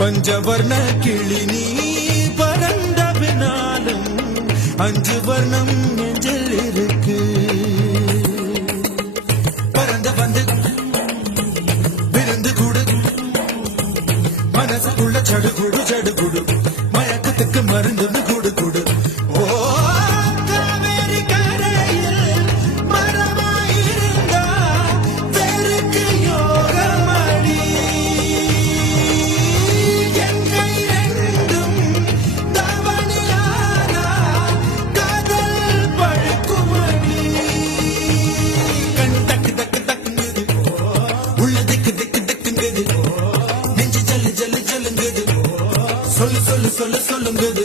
பஞ்சவர்ண கிளி நீ பறந்த பின்னாலும் 5 வர்ணம் நெஞ்சில் இருக்கு. பறந்து வந்து விருந்து கூடு மனசுக்குள்ள சடுகுடு சடுகுடு மயக்கத்துக்கு மருந்து கூடு கூடு. ஓ காவேரி கரையில் மரமாயிருந்தா வேருக்கு யோகமடி. என் கை ரெண்டும் தவணையானா காதல் பழுக்குமடி. கண் தக்கு தக்கு தக்குங்குது உள்ள திக்கு திக்கு திக்குங்குது நெஞ்சு ஜல்லு ஜல்லு ஜல்லுங்குது சொல்லு சொல்லு சொல்லு சொல்லுங்குது.